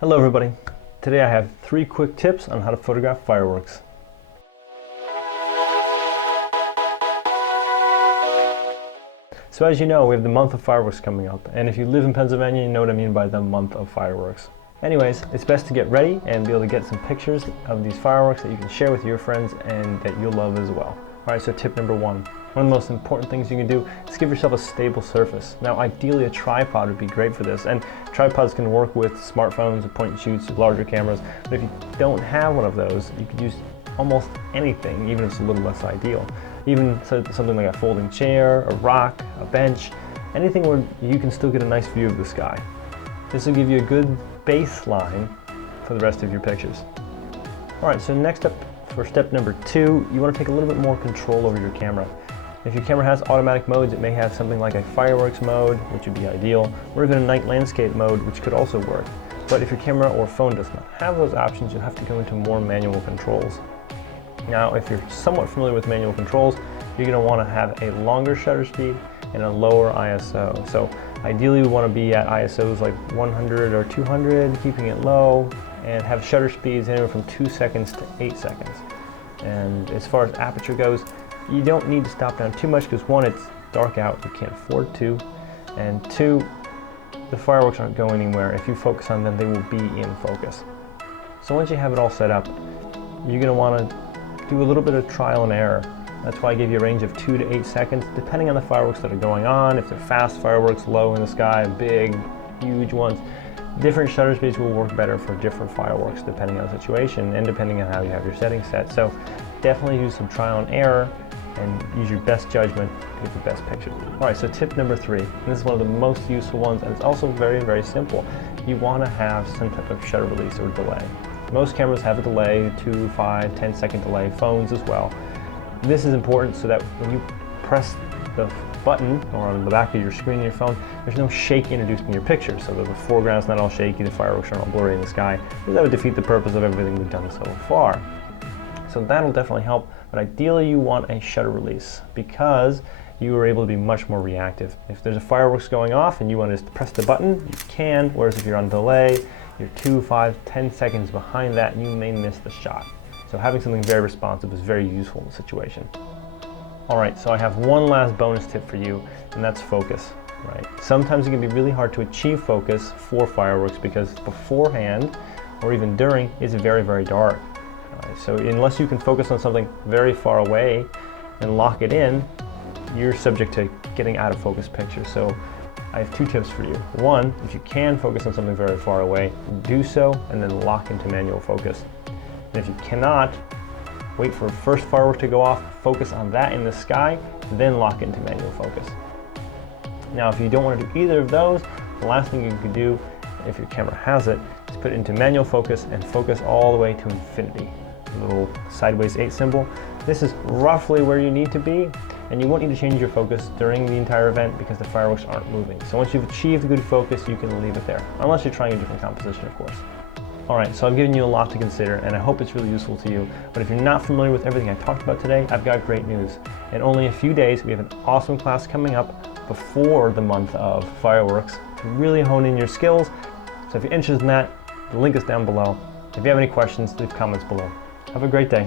Hello everybody. Today I have 3 quick tips on how to photograph fireworks. So as you know, we have the month of fireworks coming up, and if you live in Pennsylvania, you know what I mean by the month of fireworks. Anyways, it's best to get ready and be able to get some pictures of these fireworks that you can share with your friends and that you'll love as well. Alright, so tip number 1. One of the most important things you can do is give yourself a stable surface. Now ideally a tripod would be great for this, and tripods can work with smartphones, point and shoots, larger cameras, but if you don't have one of those, you could use almost anything, even if it's a little less ideal. Even something like a folding chair, a rock, a bench, anything where you can still get a nice view of the sky. This will give you a good baseline for the rest of your pictures. Alright, so next up, for step number 2, you want to take a little bit more control over your camera. If your camera has automatic modes, it may have something like a fireworks mode, which would be ideal, or even a night landscape mode, which could also work. But if your camera or phone does not have those options, you'll have to go into more manual controls. Now, if you're somewhat familiar with manual controls, you're going to want to have a longer shutter speed and a lower ISO. So ideally we want to be at ISOs like 100 or 200, keeping it low, and have shutter speeds anywhere from 2 seconds to 8 seconds. And as far as aperture goes, you don't need to stop down too much because 1, it's dark out, you can't afford to, and 2, the fireworks aren't going anywhere. If you focus on them, they will be in focus. So once you have it all set up, you're going to want to do a little bit of trial and error. That's why I gave you a range of 2 to 8 seconds, depending on the fireworks that are going on. If they're fast fireworks, low in the sky, big, huge ones, different shutter speeds will work better for different fireworks depending on the situation and depending on how you have your settings set. So definitely use some trial and error and use your best judgment to get the best pictures. Alright, so tip number 3. And this is one of the most useful ones, and it's also very, very simple. You want to have some type of shutter release or delay. Most cameras have a delay, 2, 5, 10 second delay, phones as well. This is important so that when you press the button or on the back of your screen of your phone, there's no shake introduced in your picture, so that the foreground's not all shaky, the fireworks aren't all blurry in the sky, because that would defeat the purpose of everything we've done so far. So that'll definitely help, but ideally you want a shutter release because you are able to be much more reactive. If there's a fireworks going off and you want to just press the button, you can, whereas if you're on delay, you're 2, 5, 10 seconds behind that and you may miss the shot. So having something very responsive is very useful in the situation. Alright, so I have one last bonus tip for you, and that's focus. Right? Sometimes it can be really hard to achieve focus for fireworks because beforehand, or even during, it's very, very dark. So unless you can focus on something very far away and lock it in, you're subject to getting out of focus pictures. So I have 2 tips for you. 1, if you can focus on something very far away, do so and then lock into manual focus. And if you cannot, wait for first firework to go off, focus on that in the sky, then lock into manual focus. Now if you don't want to do either of those, the last thing you can do, if your camera has it, is put it into manual focus and focus all the way to infinity. The little sideways 8 symbol. This is roughly where you need to be, and you won't need to change your focus during the entire event because the fireworks aren't moving. So once you've achieved good focus, you can leave it there, unless you're trying a different composition, of course. Alright, so I've given you a lot to consider, and I hope it's really useful to you. But if you're not familiar with everything I talked about today, I've got great news. In only a few days, we have an awesome class coming up before the month of fireworks to really hone in your skills. So if you're interested in that, the link is down below. If you have any questions, leave comments below. Have a great day.